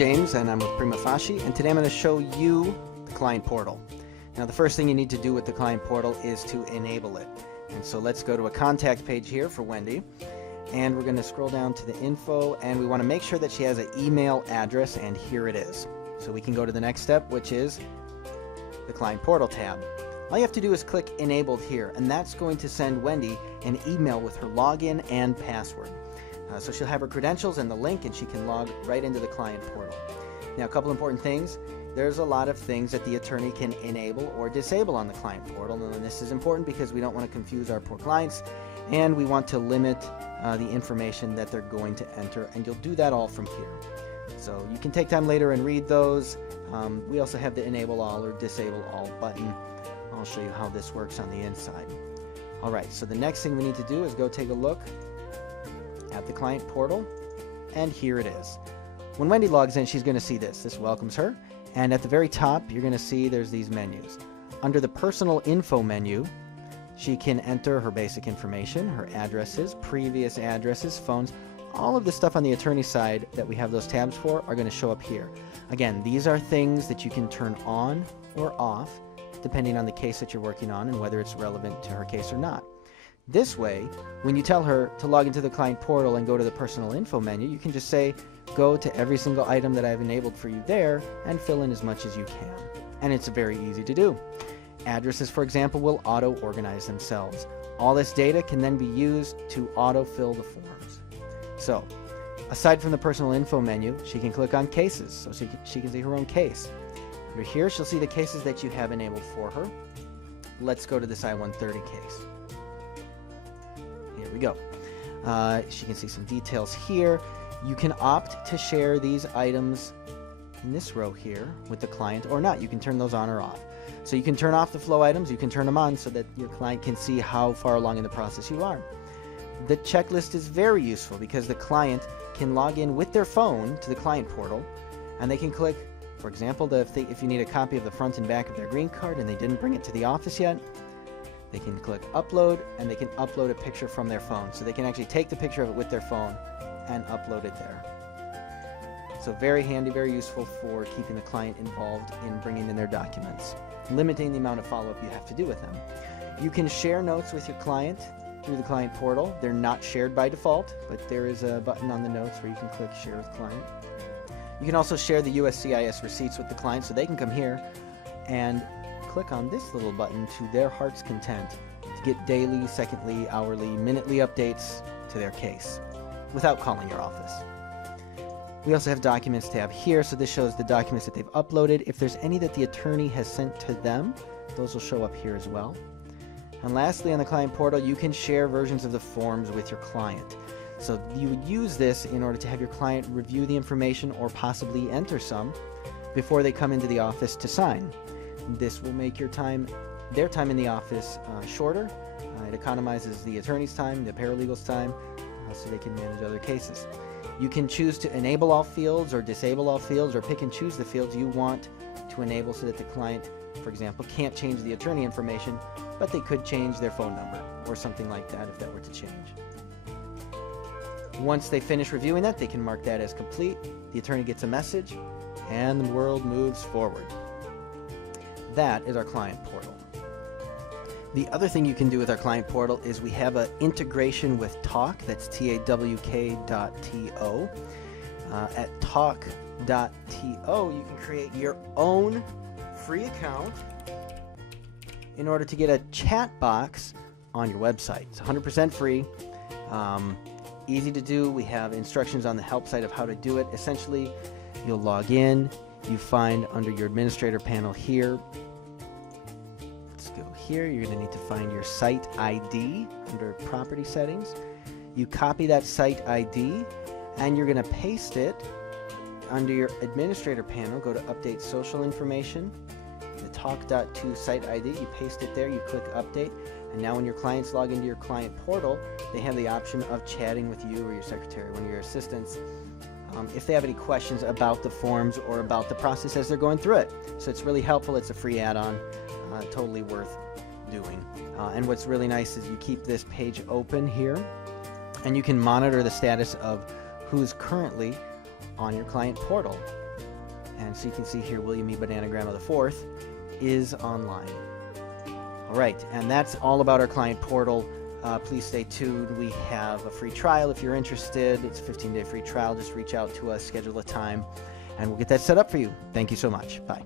James, and I'm with PrimaFacie, and today I'm going to show you the client portal. Now, the first thing you need to do with the client portal is to enable it. And so let's go to a contact page here for Wendy, and we're going to scroll down to the info, and we want to make sure that she has an email address, and here it is. So we can go to the next step, which is the client portal tab. All you have to do is click enabled here, and that's going to send Wendy an email with her login and password. So she'll have her credentials and the link, and she can log right into the client portal. Now, a couple important things. There's a lot of things that the attorney can enable or disable on the client portal, and this is important because we don't want to confuse our poor clients, and we want to limit the information that they're going to enter, and you'll do that all from here. So you can take time later and read those. We also have the enable all or disable all button. I'll show you how this works on the inside. Alright, so the next thing we need to do is go take a look at the client portal, and here it is. When Wendy logs in, she's going to see this. This welcomes her, and at the very top you're going to see there's these menus. Under the personal info menu, she can enter her basic information, her addresses, previous addresses, phones. All of the stuff on the attorney side that we have those tabs for are going to show up here. Again, these are things that you can turn on or off depending on the case that you're working on and whether it's relevant to her case or not. This way, when you tell her to log into the client portal and go to the personal info menu, you can just say, go to every single item that I've enabled for you there and fill in as much as you can. And it's very easy to do. Addresses, for example, will auto-organize themselves. All this data can then be used to auto-fill the forms. So, aside from the personal info menu, she can click on cases, so she can see her own case. Under here, she'll see the cases that you have enabled for her. Let's go to this I-130 case. Here we go. She can see some details here. You can opt to share these items in this row here with the client or not. You can turn those on or off. So you can turn off the flow items, you can turn them on so that your client can see how far along in the process you are. The checklist is very useful because the client can log in with their phone to the client portal, and they can click, for example, if you need a copy of the front and back of their green card and they didn't bring it to the office yet, they can click upload, and they can upload a picture from their phone. So they can actually take the picture of it with their phone and upload it there. So very handy, very useful for keeping the client involved in bringing in their documents, limiting the amount of follow-up you have to do with them. You can share notes with your client through the client portal. They're not shared by default, but there is a button on the notes where you can click share with client. You can also share the USCIS receipts with the client, so they can come here and click on this little button to their heart's content to get daily, secondly, hourly, minutely updates to their case without calling your office. We also have documents tab here, so this shows the documents that they've uploaded. If there's any that the attorney has sent to them, those will show up here as well. And lastly, on the client portal, you can share versions of the forms with your client. So you would use this in order to have your client review the information or possibly enter some before they come into the office to sign. This will make their time in the office shorter. It economizes the attorney's time, the paralegal's time, so they can manage other cases. You can choose to enable all fields or disable all fields, or pick and choose the fields you want to enable so that the client, for example, can't change the attorney information, but they could change their phone number or something like that if that were to change. Once they finish reviewing that, they can mark that as complete. The attorney gets a message, and the world moves forward. That is our client portal. The other thing you can do with our client portal is we have an integration with Talk. That's tawk.to. At talk.to, you can create your own free account in order to get a chat box on your website. It's 100% free. Easy to do. We have instructions on the help site of how to do it. Essentially, you'll log in. You find under your administrator panel here. Let's go here. You're going to need to find your site ID under property settings. You copy that site ID, and you're going to paste it under your administrator panel. Go to update social information. The talk.to site ID, you paste it there, you click update, and now when your clients log into your client portal, they have the option of chatting with you or your secretary, one of your assistants, if they have any questions about the forms or about the process as they're going through it. So it's really helpful. It's a free add-on, totally worth doing. And what's really nice is you keep this page open here, and you can monitor the status of who's currently on your client portal. And so you can see here, William E. Bananagrama IV is online. All right, and that's all about our client portal. Please stay tuned. We have a free trial if you're interested. It's a 15-day free trial. Just reach out to us, schedule a time, and we'll get that set up for you. Thank you so much. Bye.